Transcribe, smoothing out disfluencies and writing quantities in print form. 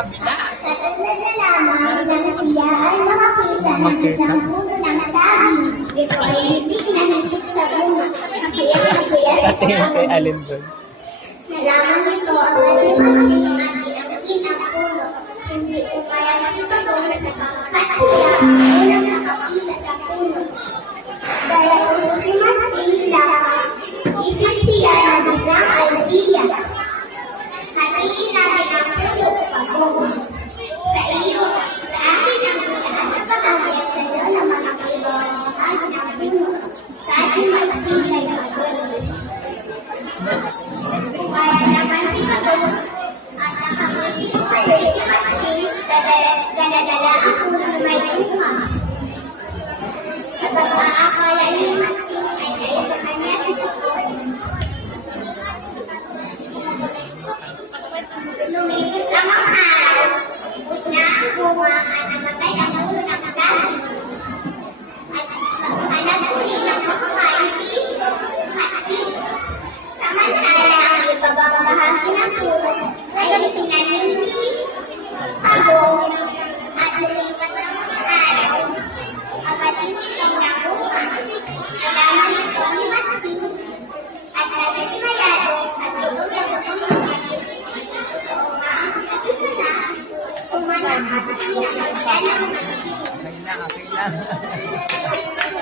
kabila. Katulad na lamang ng siya ay makakita ng puno ng tabi. Ito ay hindi pinahitik sa puno. Katingin kay Alin doon. Nalaman nito ang kanyang pinangkin ang puno. Hindi upaya ng ito at siya ay unang nakakita sa puno. Dahil kung simasing lahat, isip siya na isang idea. Hatiin natin ang puso sa pagbubo. Sa iyo, sa akin ang isa sa bahagi at sa iyo na makakibaw ang bahagi ng puno. Sa ating magsilay ang puno. Kaya naman si Pagod at nakakiti ko kayo si Mating dala-dala ang puno may bunga. Sa pag-aakala ni Mating ay dahil sa kanya si Pagod. Lumipit ang mga araw, ubos na ang bunga at namatay ang puno ng dahon. At hanapuli ng makakain si Mating. Samantala ang ibabang bahagi ng puno ay itinanim ni Pagod at lumipas ang mga araw. Ang matinig ay nakuha. Alaman nito ni Mating at nagsimayado at tulog na gutom ng Mating. Oo nga ang sabi na umanap at pinakagyan ng Mating. Okay na.